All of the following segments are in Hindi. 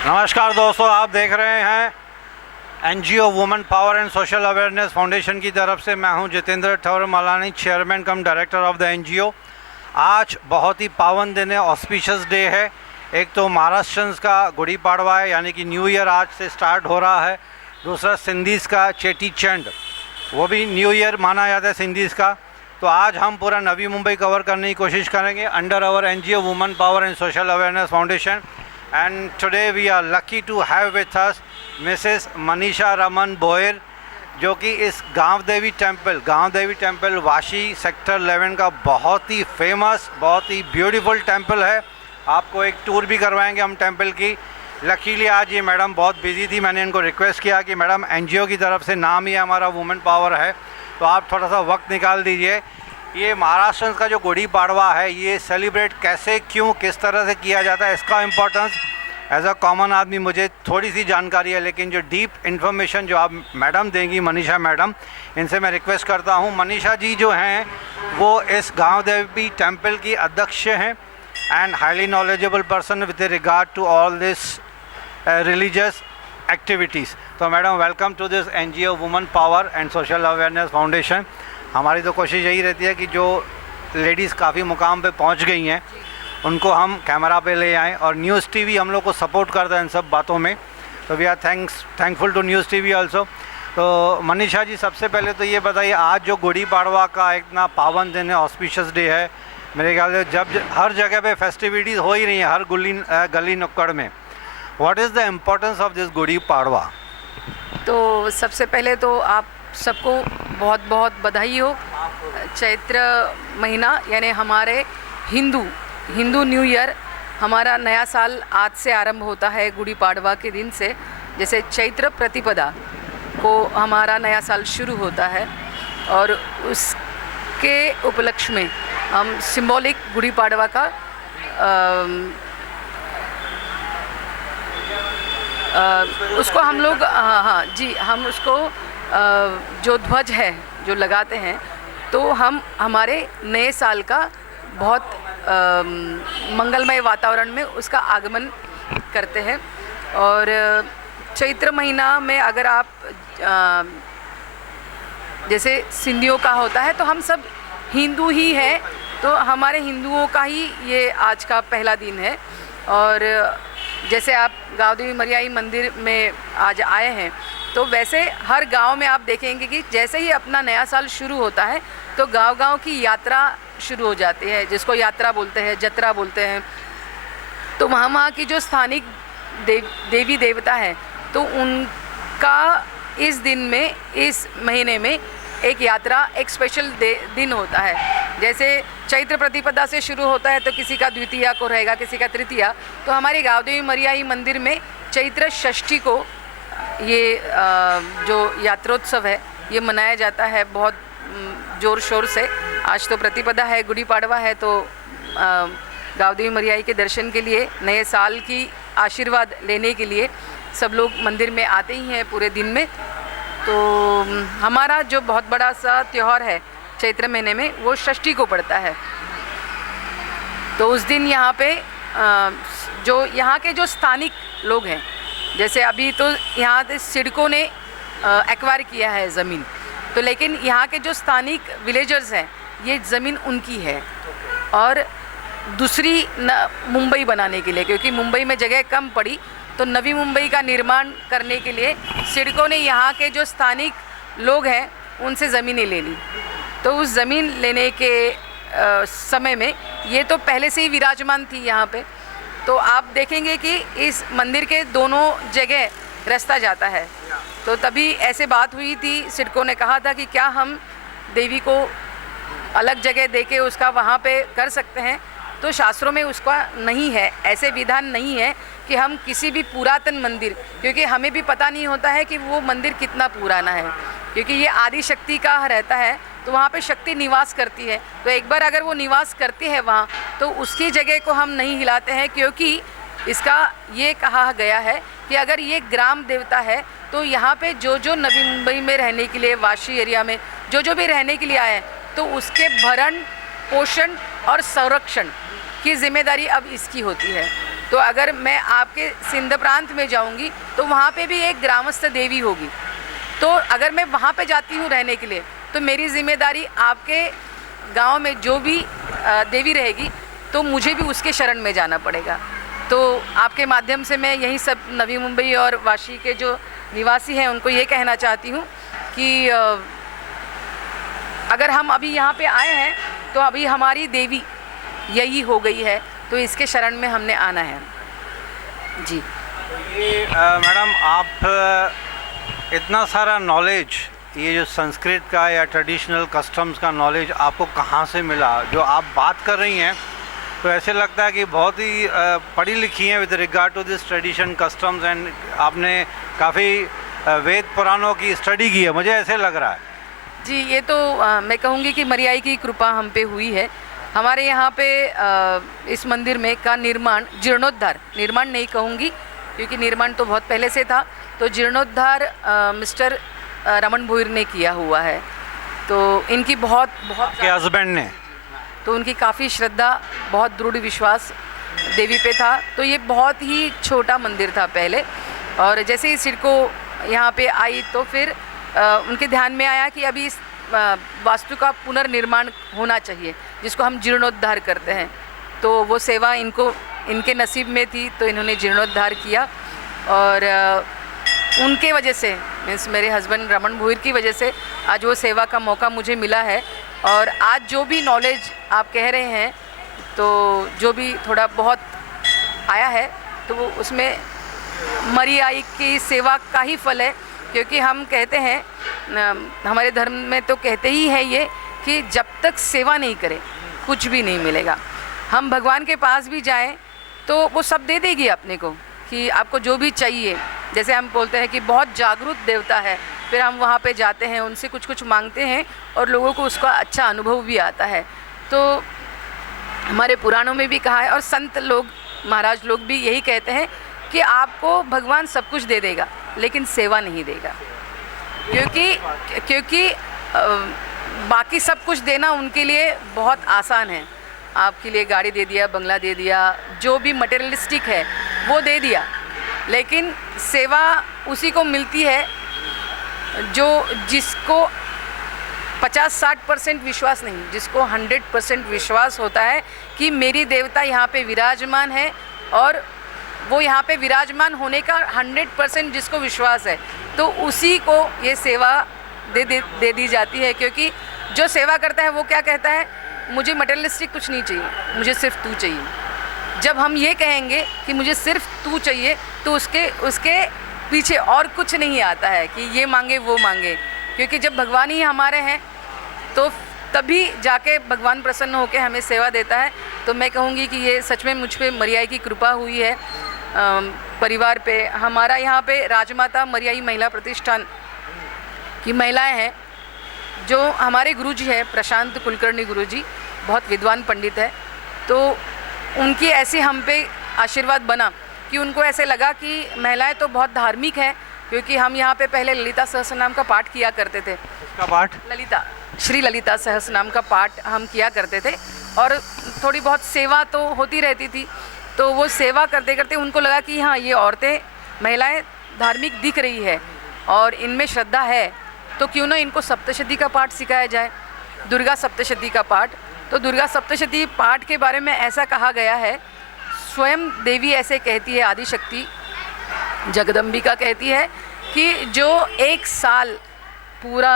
नमस्कार दोस्तों, आप देख रहे हैं NGO women power and social awareness foundation की तरफ से। मैं हूं जितेंद्र ठौर Malani, chairman cum director of the NGO. आज बहुत ही पावन दिन है, ऑस्पिशियस डे है। एक तो महाराष्ट्रंस का गुड़ी पाड़वा है, यानी कि न्यू ईयर आज से स्टार्ट हो रहा है। दूसरा सिंधीज़ का चेटी चंड, वो भी न्यू ईयर माना जाता है सिंधीज़ का। तो आज हम पूरा नवी मुंबई कवर करने की कोशिश करेंगे under our NGO women power and social awareness foundation. And today we are lucky to have with us Mrs. Manisha Raman Boyer, जो कि इस गांव देवी टेम्पल वाशी सेक्टर 11 का बहुत ही फेमस, बहुत ही ब्यूटीफुल टेम्पल है। आपको एक टूर भी करवाएंगे हम टेम्पल की। लकीली आज ये मैडम बहुत बिजी थी, मैंने इनको रिक्वेस्ट किया कि मैडम एनजीओ की तरफ से नाम ही हमारा वुमेन पावर है, तो आप थोड़ा सा वक्त निकाल दीजिए। ये महाराष्ट्र का जो गुड़ी पाड़वा है, ये सेलिब्रेट कैसे, क्यों, किस तरह से किया जाता है, इसका इम्पोर्टेंस एज अ कॉमन आदमी मुझे थोड़ी सी जानकारी है, लेकिन जो डीप इन्फॉर्मेशन जो आप मैडम देंगी, मनीषा मैडम, इनसे मैं रिक्वेस्ट करता हूँ। मनीषा जी जो हैं वो इस गांव देवी टेम्पल की अध्यक्ष हैं and highly knowledgeable person with regard to all this religious activities. तो madam, welcome to this NGO women power and social awareness foundation. हमारी तो कोशिश यही रहती है कि जो लेडीज़ काफ़ी मुकाम पे पहुंच गई हैं उनको हम कैमरा पे ले आएँ, और न्यूज़ टीवी हम लोग को सपोर्ट करता है इन सब बातों में। तो we are thankful to news TV also. तो मनीषा जी, सबसे पहले तो ये बताइए, आज जो गुड़ी पाड़वा का इतना पावन दिन है, ऑस्पिशियस डे है, मेरे ख्याल से जब हर जगह पे फेस्टिविटीज़ हो ही रही हैं, हर गली नुक्कड़ में, what is the importance of this Gudi Padwa? तो सबसे पहले तो आप सबको बहुत बहुत बधाई हो। चैत्र महीना यानी हमारे हिंदू न्यू ईयर, हमारा नया साल आज से आरंभ होता है गुड़ी पाड़वा के दिन से। जैसे चैत्र प्रतिपदा को हमारा नया साल शुरू होता है, और उसके उपलक्ष्य में हम सिंबॉलिक गुड़ी पाड़वा का उसको हम लोग हम उसको जो ध्वज है जो लगाते हैं, तो हम हमारे नए साल का बहुत मंगलमय वातावरण में उसका आगमन करते हैं। और चैत्र महीना में अगर आप जैसे सिंधियों का होता है, तो हम सब हिंदू ही हैं, तो हमारे हिंदुओं का ही ये आज का पहला दिन है। और जैसे आप गाँव देवी मरियाई मंदिर में आज आए हैं, तो वैसे हर गांव में आप देखेंगे कि जैसे ही अपना नया साल शुरू होता है तो गांव-गांव की यात्रा शुरू हो जाती है, जिसको यात्रा बोलते हैं, जत्रा बोलते हैं। तो वहाँ की जो स्थानिक देवी देवता है, तो उनका इस दिन में, इस महीने में एक यात्रा, एक स्पेशल दिन होता है। जैसे चैत्र प्रतिपदा से शुरू होता है तो किसी का द्वितीया को रहेगा, किसी का तृतीया। तो हमारे गाँव देवी मरियाई मंदिर में चैत्र षष्ठी को ये जो यात्रोत्सव है ये मनाया जाता है बहुत ज़ोर शोर से। आज तो प्रतिपदा है, गुड़ी पाड़वा है, तो गाँव देवी मरियाई के दर्शन के लिए, नए साल की आशीर्वाद लेने के लिए सब लोग मंदिर में आते ही हैं पूरे दिन में। तो हमारा जो बहुत बड़ा सा त्यौहार है चैत्र महीने में, वो षष्ठी को पड़ता है। तो उस दिन यहाँ पे जो यहाँ के जो स्थानिक लोग हैं, जैसे अभी तो यहाँ पे सिडको ने एक्वायर किया है ज़मीन, तो लेकिन यहाँ के जो स्थानिक विलेजर्स हैं, ये ज़मीन उनकी है। और दूसरी मुंबई बनाने के लिए, क्योंकि मुंबई में जगह कम पड़ी, तो नवी मुंबई का निर्माण करने के लिए सिडको ने यहाँ के जो स्थानिक लोग हैं उनसे ज़मीनें ले ली। तो उस ज़मीन लेने के समय में ये तो पहले से ही विराजमान थी यहाँ पे। तो आप देखेंगे कि इस मंदिर के दोनों जगह रास्ता जाता है। तो तभी ऐसे बात हुई थी, सिडको ने कहा था कि क्या हम देवी को अलग जगह देके उसका वहाँ पे कर सकते हैं। तो शास्त्रों में उसका नहीं है, ऐसे विधान नहीं है कि हम किसी भी पुरातन मंदिर, क्योंकि हमें भी पता नहीं होता है कि वो मंदिर कितना पुराना है, क्योंकि ये आदि शक्ति का रहता है, तो वहाँ पे शक्ति निवास करती है। तो एक बार अगर वो निवास करती है वहाँ, तो उसकी जगह को हम नहीं हिलाते हैं, क्योंकि इसका ये कहा गया है कि अगर ये ग्राम देवता है, तो यहाँ पे जो जो नवी मुंबई में रहने के लिए, वाशी एरिया में जो भी रहने के लिए आए हैं, तो उसके भरण पोषण और संरक्षण की जिम्मेदारी अब इसकी होती है। तो अगर मैं आपके सिंध प्रांत में जाऊंगी तो वहाँ पे भी एक ग्रामस्थ देवी होगी। तो अगर मैं वहाँ पे जाती हूँ रहने के लिए तो मेरी जिम्मेदारी आपके गांव में जो भी देवी रहेगी तो मुझे भी उसके शरण में जाना पड़ेगा। तो आपके माध्यम से मैं यही सब नवी मुंबई और वाशी के जो निवासी हैं उनको ये कहना चाहती हूँ कि अगर हम अभी यहाँ पे आए हैं तो अभी हमारी देवी यही हो गई है, तो इसके शरण में हमने आना है जी। ये मैडम, आप इतना सारा नॉलेज, ये जो संस्कृत का या ट्रेडिशनल कस्टम्स का नॉलेज आपको कहाँ से मिला? जो आप बात कर रही हैं तो ऐसे लगता है कि बहुत ही पढ़ी लिखी हैं with regard to this tradition customs, and आपने काफ़ी वेद पुराणों की स्टडी की है, मुझे ऐसे लग रहा है। जी, ये तो मैं कहूँगी कि मरियाई की कृपा हम पे हुई है। हमारे यहाँ पे इस मंदिर में का निर्माण, जीर्णोद्धार, निर्माण नहीं कहूँगी क्योंकि निर्माण तो बहुत पहले से था, तो जीर्णोद्धार मिस्टर रमन भोईर ने किया हुआ है। तो इनकी बहुत के हस्बैंड ने, तो उनकी काफ़ी श्रद्धा, बहुत दृढ़ विश्वास देवी पे था। तो ये बहुत ही छोटा मंदिर था पहले, और जैसे ही सिडको यहाँ पे आई तो फिर उनके ध्यान में आया कि अभी इस वास्तु का पुनर्निर्माण होना चाहिए, जिसको हम जीर्णोद्धार करते हैं। तो वो सेवा इनके नसीब में थी, तो इन्होंने जीर्णोद्धार किया, और उनके वजह से, मीन्स मेरे हस्बैंड रमन भोईर की वजह से आज वो सेवा का मौका मुझे मिला है। और आज जो भी नॉलेज आप कह रहे हैं, तो जो भी थोड़ा बहुत आया है, तो वो उसमें मरियाई की सेवा का ही फल है। क्योंकि हम कहते हैं, हमारे धर्म में तो कहते ही है ये कि जब तक सेवा नहीं करें कुछ भी नहीं मिलेगा। हम भगवान के पास भी जाएं तो वो सब दे देगी अपने को, कि आपको जो भी चाहिए। जैसे हम बोलते हैं कि बहुत जागरूक देवता है, फिर हम वहाँ पे जाते हैं, उनसे कुछ कुछ मांगते हैं और लोगों को उसका अच्छा अनुभव भी आता है। तो हमारे पुराणों में भी कहा है, और संत लोग, महाराज लोग भी यही कहते हैं कि आपको भगवान सब कुछ दे देगा लेकिन सेवा नहीं देगा। क्योंकि बाकी सब कुछ देना उनके लिए बहुत आसान है। आपके लिए गाड़ी दे दिया, बंगला दे दिया, जो भी मटेरियलिस्टिक है वो दे दिया, लेकिन सेवा उसी को मिलती है जिसको 50-60% विश्वास नहीं, जिसको 100% विश्वास होता है कि मेरी देवता यहाँ पे विराजमान है, और वो यहाँ पे विराजमान होने का 100% जिसको विश्वास है, तो उसी को ये सेवा दे दी जाती है। क्योंकि जो सेवा करता है वो क्या कहता है, मुझे मटेरियलिस्टिक कुछ नहीं चाहिए, मुझे सिर्फ तू चाहिए। जब हम ये कहेंगे कि मुझे सिर्फ तू चाहिए, तो उसके पीछे और कुछ नहीं आता है कि ये मांगे वो मांगे। क्योंकि जब भगवान ही हमारे हैं तो तभी जाके भगवान प्रसन्न होकर हमें सेवा देता है। तो मैं कहूँगी कि ये सच में मुझ पे मरियाई की कृपा हुई है, परिवार पे। हमारा यहाँ पे राजमाता मरियाई महिला प्रतिष्ठान की महिलाएं हैं, जो हमारे गुरुजी हैं प्रशांत कुलकर्णी गुरुजी, बहुत विद्वान पंडित है। तो उनकी ऐसे हम पे आशीर्वाद बना कि उनको ऐसे लगा कि महिलाएं तो बहुत धार्मिक हैं, क्योंकि हम यहाँ पे पहले ललिता सहस्रनाम का पाठ किया करते थे। इसका पाठ? श्री ललिता सहस्रनाम का पाठ हम किया करते थे, और थोड़ी बहुत सेवा तो होती रहती थी। तो वो सेवा करते करते उनको लगा कि हाँ, ये औरतें, महिलाएं धार्मिक दिख रही है और इनमें श्रद्धा है, तो क्यों ना इनको सप्तशती का पाठ सिखाया जाए, दुर्गा सप्तशती का पाठ। तो दुर्गा सप्तशती पाठ के बारे में ऐसा कहा गया है, स्वयं देवी ऐसे कहती है, आदिशक्ति जगदम्बिका कहती है कि जो एक साल पूरा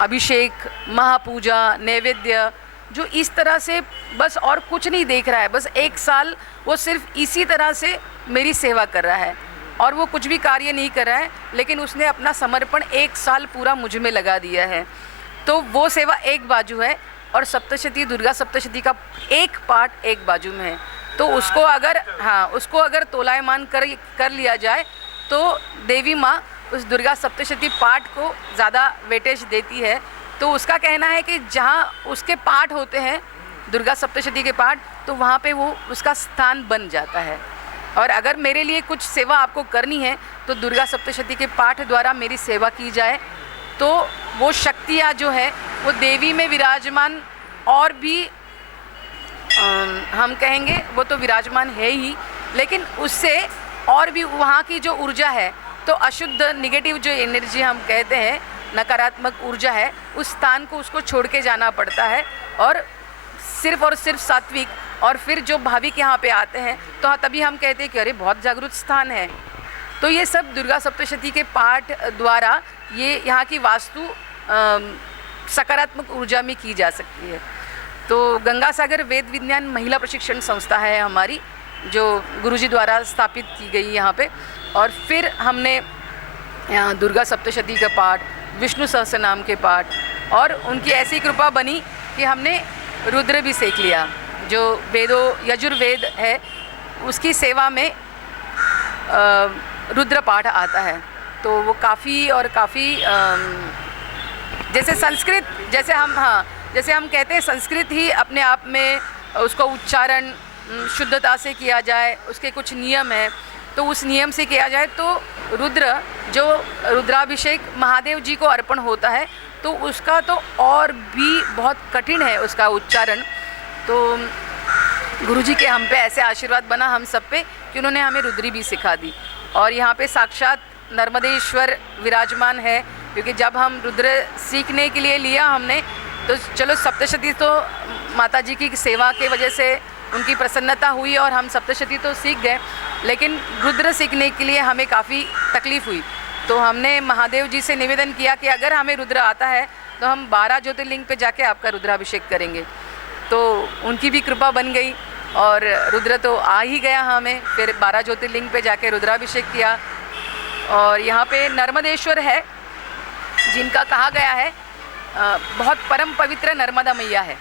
अभिषेक, महापूजा, नैवेद्य, जो इस तरह से बस और कुछ नहीं देख रहा है, बस एक साल वो सिर्फ इसी तरह से मेरी सेवा कर रहा है, और वो कुछ भी कार्य नहीं कर रहा है, लेकिन उसने अपना समर्पण एक साल पूरा मुझ में लगा दिया है। तो वो सेवा एक बाजू है, और सप्तशती, दुर्गा सप्तशती का एक पाठ एक बाजू में है। तो उसको अगर तोलायमान कर लिया जाए तो देवी माँ उस दुर्गा सप्तशती पाठ को ज़्यादा वेटेज देती है। तो उसका कहना है कि जहाँ उसके पाठ होते हैं, दुर्गा सप्तशती के पाठ, तो वहाँ पे वो उसका स्थान बन जाता है। और अगर मेरे लिए कुछ सेवा आपको करनी है तो दुर्गा सप्तशती के पाठ द्वारा मेरी सेवा की जाए, तो वो शक्तियाँ जो है वो देवी में विराजमान, और भी हम कहेंगे वो तो विराजमान है ही, लेकिन उससे और भी वहाँ की जो ऊर्जा है, तो अशुद्ध निगेटिव जो एनर्जी हम कहते हैं, नकारात्मक ऊर्जा है, उस स्थान को उसको छोड़ के जाना पड़ता है और सिर्फ सात्विक। और फिर जो भाविक यहाँ पे आते हैं तो तभी हम कहते हैं कि अरे बहुत जागृत स्थान है। तो ये सब दुर्गा सप्तशती के पाठ द्वारा ये यहाँ की वास्तु सकारात्मक ऊर्जा में की जा सकती है। तो गंगासागर वेद विज्ञान महिला प्रशिक्षण संस्था है हमारी, जो गुरुजी द्वारा स्थापित की गई यहाँ पे। और फिर हमने यहाँ दुर्गा सप्तशती का पाठ, विष्णु सहस्रनाम के पाठ, और उनकी ऐसी कृपा बनी कि हमने रुद्र भी सीख लिया। जो वेदों यजुर्वेद है उसकी सेवा में रुद्र पाठ आता है, तो वो काफ़ी जैसे संस्कृत, जैसे हम कहते हैं संस्कृत ही अपने आप में उसका उच्चारण शुद्धता से किया जाए, उसके कुछ नियम है, तो उस नियम से किया जाए तो रुद्र, जो रुद्राभिषेक महादेव जी को अर्पण होता है, तो उसका तो और भी बहुत कठिन है उसका उच्चारण। तो गुरुजी के हम पे ऐसे आशीर्वाद बना हम सब पे कि उन्होंने हमें रुद्री भी सिखा दी। और यहाँ पे साक्षात नर्मदेश्वर विराजमान है, क्योंकि जब हम रुद्र सीखने के लिए लिया हमने, तो चलो सप्तशती तो माता जी की सेवा के वजह से उनकी प्रसन्नता हुई और हम सप्तशती तो सीख गए, लेकिन रुद्र सीखने के लिए हमें काफ़ी तकलीफ़ हुई। तो हमने महादेव जी से निवेदन किया कि अगर हमें रुद्र आता है तो हम 12 ज्योतिर्लिंग पे जाके आपका रुद्राभिषेक करेंगे। तो उनकी भी कृपा बन गई और रुद्र तो आ ही गया हमें। फिर 12 ज्योतिर्लिंग पे जाके रुद्राभिषेक किया। और यहाँ पे नर्मदेश्वर है, जिनका कहा गया है बहुत परम पवित्र नर्मदा मैया है,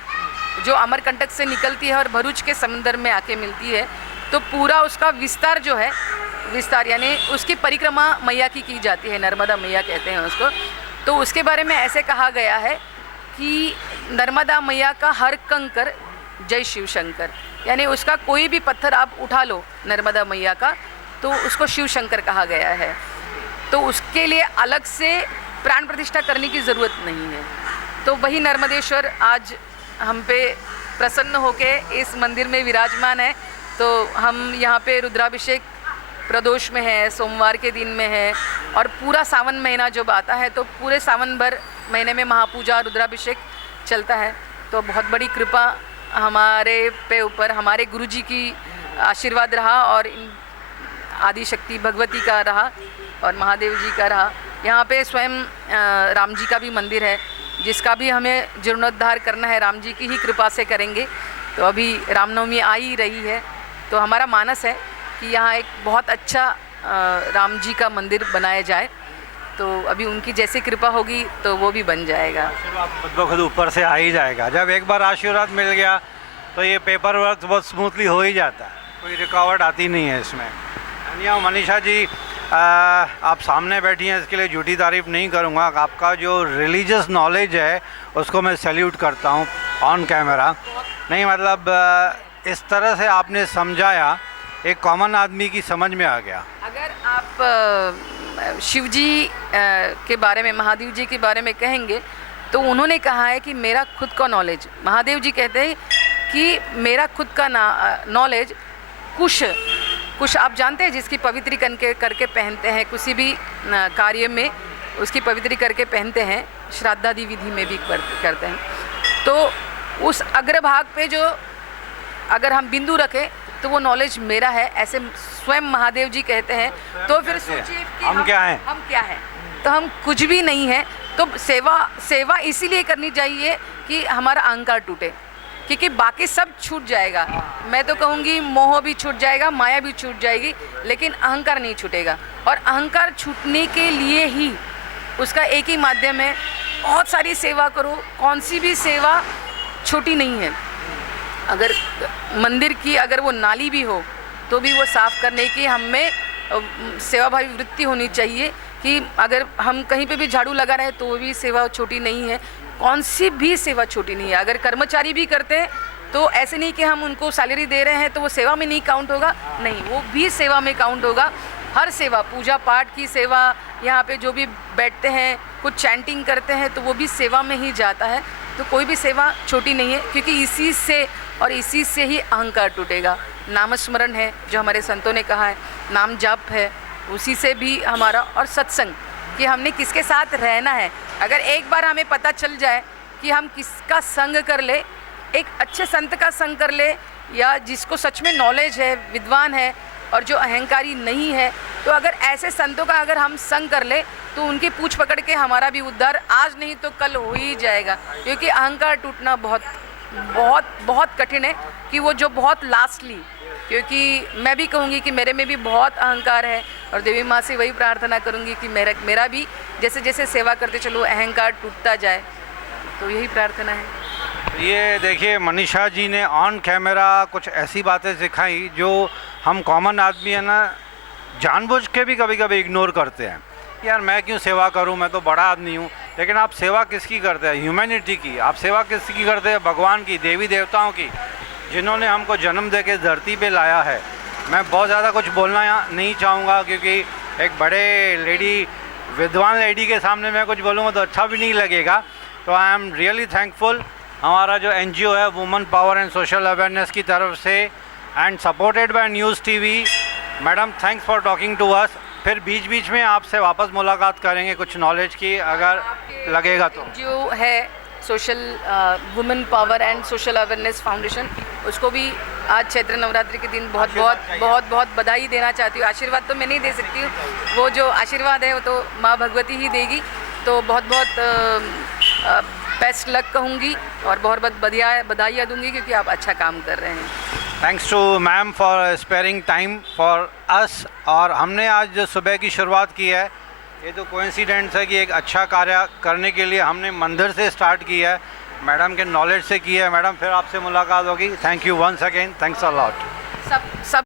जो अमरकंटक से निकलती है और भरूच के समंदर में आके मिलती है। तो पूरा उसका विस्तार जो है, विस्तार यानी उसकी परिक्रमा मैया की जाती है, नर्मदा मैया कहते हैं उसको। तो उसके बारे में ऐसे कहा गया है कि नर्मदा मैया का हर कंकर जय शिव शंकर, यानी उसका कोई भी पत्थर आप उठा लो नर्मदा मैया का, तो उसको शिव शंकर कहा गया है। तो उसके लिए अलग से प्राण प्रतिष्ठा करने की ज़रूरत नहीं है। तो वही नर्मदेश्वर आज हम पे प्रसन्न होके इस मंदिर में विराजमान है। तो हम यहाँ पे रुद्राभिषेक प्रदोष में है, सोमवार के दिन में है, और पूरा सावन महीना जब आता है तो पूरे सावन भर महीने में महापूजा रुद्राभिषेक चलता है। तो बहुत बड़ी कृपा हमारे पे ऊपर हमारे गुरुजी की आशीर्वाद रहा, और आदि शक्ति भगवती का रहा और महादेव जी का रहा। यहाँ पे स्वयं राम जी का भी मंदिर है, जिसका भी हमें जीर्णोद्धार करना है राम जी की ही कृपा से करेंगे। तो अभी रामनवमी आ ही रही है, तो हमारा मानस है कि यहाँ एक बहुत अच्छा राम जी का मंदिर बनाया जाए। तो अभी उनकी जैसे कृपा होगी तो वो भी बन जाएगा। खुद ब खुद ऊपर से आ ही जाएगा। जब एक बार आशीर्वाद मिल गया तो ये पेपर वर्क बहुत स्मूथली हो ही जाता है, कोई रुकावट आती नहीं है इसमें। मनीषा जी, आप सामने बैठी हैं, इसके लिए झूठी तारीफ़ नहीं करूँगा। आपका जो रिलीजियस नॉलेज है उसको मैं सैल्यूट करता हूँ ऑन कैमरा। नहीं मतलब इस तरह से आपने समझाया, एक कॉमन आदमी की समझ में आ गया। अगर आप शिव जी के बारे में, महादेव जी के बारे में कहेंगे तो उन्होंने कहा है कि मेरा खुद का नॉलेज, महादेव जी कहते हैं कि मेरा खुद का नॉलेज कुश आप जानते हैं, जिसकी पवित्री करके पहनते हैं, किसी भी कार्य में उसकी पवित्री करके पहनते हैं, श्राद्धादि विधि में भी करते हैं। तो उस अग्रभाग पे जो अगर हम बिंदु रखें तो वो नॉलेज मेरा है, ऐसे स्वयं महादेव जी कहते हैं। तो फिर सोचिए कि हम क्या हैं। तो हम कुछ भी नहीं है। तो सेवा इसीलिए करनी चाहिए कि हमारा अहंकार टूटे, क्योंकि बाकी सब छूट जाएगा। मैं तो कहूँगी मोह भी छूट जाएगा, माया भी छूट जाएगी, लेकिन अहंकार नहीं छूटेगा। और अहंकार छूटने के लिए ही उसका एक ही माध्यम है, बहुत सारी सेवा करो। कौन सी भी सेवा छोटी नहीं है। अगर मंदिर की अगर वो नाली भी हो तो भी वो साफ़ करने की हमें सेवाभावी वृत्ति होनी चाहिए, कि अगर हम कहीं पे भी झाड़ू लगा रहे हैं तो वो भी सेवा छोटी नहीं है। कौन सी भी सेवा छोटी नहीं है। अगर कर्मचारी भी करते हैं तो ऐसे नहीं कि हम उनको सैलरी दे रहे हैं तो वो सेवा में नहीं काउंट होगा, नहीं, वो भी सेवा में काउंट होगा। हर सेवा, पूजा पाठ की सेवा, यहाँ पे जो भी बैठते हैं कुछ चैंटिंग करते हैं तो वो भी सेवा में ही जाता है। तो कोई भी सेवा छोटी नहीं है, क्योंकि इसी से और इसी से ही अहंकार टूटेगा। नामस्मरण है जो हमारे संतों ने कहा है, नाम जप है, उसी से भी हमारा, और सत्संग कि हमने किसके साथ रहना है। अगर एक बार हमें पता चल जाए कि हम किसका संग कर ले, एक अच्छे संत का संग कर ले, या जिसको सच में नॉलेज है, विद्वान है और जो अहंकारी नहीं है, तो अगर ऐसे संतों का अगर हम संग कर ले तो उनकी पूछ पकड़ के हमारा भी उद्धार आज नहीं तो कल हो ही जाएगा। क्योंकि अहंकार टूटना बहुत बहुत बहुत कठिन है, कि वो जो बहुत लास्टली, क्योंकि मैं भी कहूँगी कि मेरे में भी बहुत अहंकार है, और देवी माँ से वही प्रार्थना करूँगी कि मेरा भी जैसे जैसे सेवा करते चलो अहंकार टूटता जाए, तो यही प्रार्थना है। ये देखिए, मनीषा जी ने ऑन कैमरा कुछ ऐसी बातें सिखाई जो हम कॉमन आदमी है ना, जानबूझ के भी कभी कभी इग्नोर करते हैं। यार मैं क्यों सेवा करूं, मैं तो बड़ा आदमी हूं। लेकिन आप सेवा किसकी करते हैं? ह्यूमैनिटी की। आप सेवा किसकी करते हैं? भगवान की, देवी देवताओं की, जिन्होंने हमको जन्म दे के धरती पे लाया है। मैं बहुत ज़्यादा कुछ बोलना नहीं चाहूँगा, क्योंकि एक बड़े लेडी, विद्वान लेडी के सामने मैं कुछ बोलूँगा तो अच्छा भी नहीं लगेगा। तो आई एम रियली थैंकफुल, हमारा जो NGO है women power and social awareness की तरफ से, and supported by news TV। Madam thanks for talking to us. फिर बीच बीच में आपसे वापस मुलाकात करेंगे कुछ नॉलेज की, अगर लगेगा तो। जो है social women power and social awareness foundation, उसको भी आज चैत्र नवरात्रि के दिन बहुत बहुत बहुत बहुत बधाई देना चाहती हूँ। आशीर्वाद तो मैं नहीं दे सकती हूँ, वो जो आशीर्वाद है वो तो माँ भगवती ही देगी। तो बहुत बहुत बेस्ट लक कहूँगी और बहुत बहुत बधाइयाँ दूंगी, क्योंकि आप अच्छा काम कर रहे हैं। Thanks to ma'am for sparing time for us. और हमने आज जो सुबह की शुरुआत की है, ये तो कोइंसिडेंस है कि एक अच्छा कार्य करने के लिए हमने मंदिर से स्टार्ट किया है, मैडम के नॉलेज से किया है। मैडम फिर आपसे मुलाकात होगी। Thank you once again, thanks a lot. सब